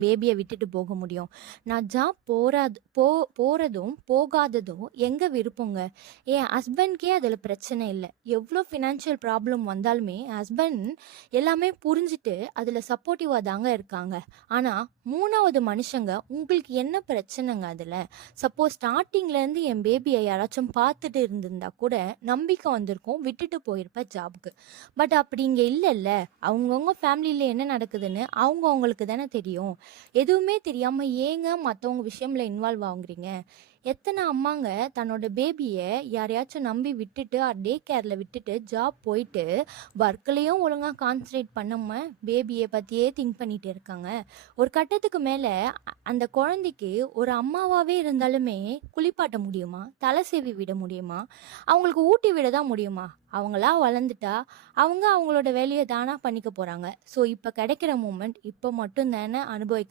பேபிய விட்டுட்டு போக முடியும். நான் ஜாப் போறதும், போகாததும் எங்க விருப்பங்க. என் ஹஸ்பண்ட்க்கே அதுல பிரச்சனை இல்ல. எவ்ளோ ஃபினான்ஷியல் ப்ராப்ளம் வந்தாலுமே, ஹஸ்பண்ட் எல்லாமே புரிஞ்சுட்டு அதுல சப்போர்ட்டிவா தாங்க இருக்காங்க. ஆனா 3வது மனுஷங்க உங்களுக்கு என்ன பிரச்சனைங்க அதுல? சப்போஸ் ஸ்டார்ட்டிங்லேருந்து என் பேபிய யாராச்சும் பார்த்துட்டு இருந்திருந்தா கூட நம்பிக்கை வந்திருக்கும். விட்டுட்டு போயிருப்பேன் ஜாப்க்கு. பட் அப்படி இங்க இல்லல்ல. அவங்கவங்க ஃபேமிலில என்ன நடக்குதுன்னு அவங்களுக்கு தானே தெரியும். எதுவுமே தெரியாம ஏங்க மத்தவங்க விஷயம்ல இன்வால்வ் ஆகுறீங்க? எத்தனை அம்மாங்க தன்னோட பேபிய யாரையாச்சும் நம்பி விட்டுட்டு டே கேர்ல விட்டுட்டு ஜாப் போயிட்டு ஒர்க்லயும் ஒழுங்கா கான்சன்ட்ரேட் பண்ணாம பேபியை பத்தியே திங்க் பண்ணிட்டு இருக்காங்க. ஒரு கட்டத்துக்கு மேல அந்த குழந்தைக்கு ஒரு அம்மாவாவே இருந்தாலுமே குளிப்பாட்ட முடியுமா? தலை சீவி விட முடியுமா? அவங்களுக்கு ஊட்டி விட தான் முடியுமா? அவங்களா வளர்ந்துட்டா அவங்க அவங்களோட வேலையை தானா பண்ணிக்க போறாங்க. ஸோ இப்போ கிடைக்கிற மூமெண்ட் இப்போ மட்டும் தானே அனுபவிக்க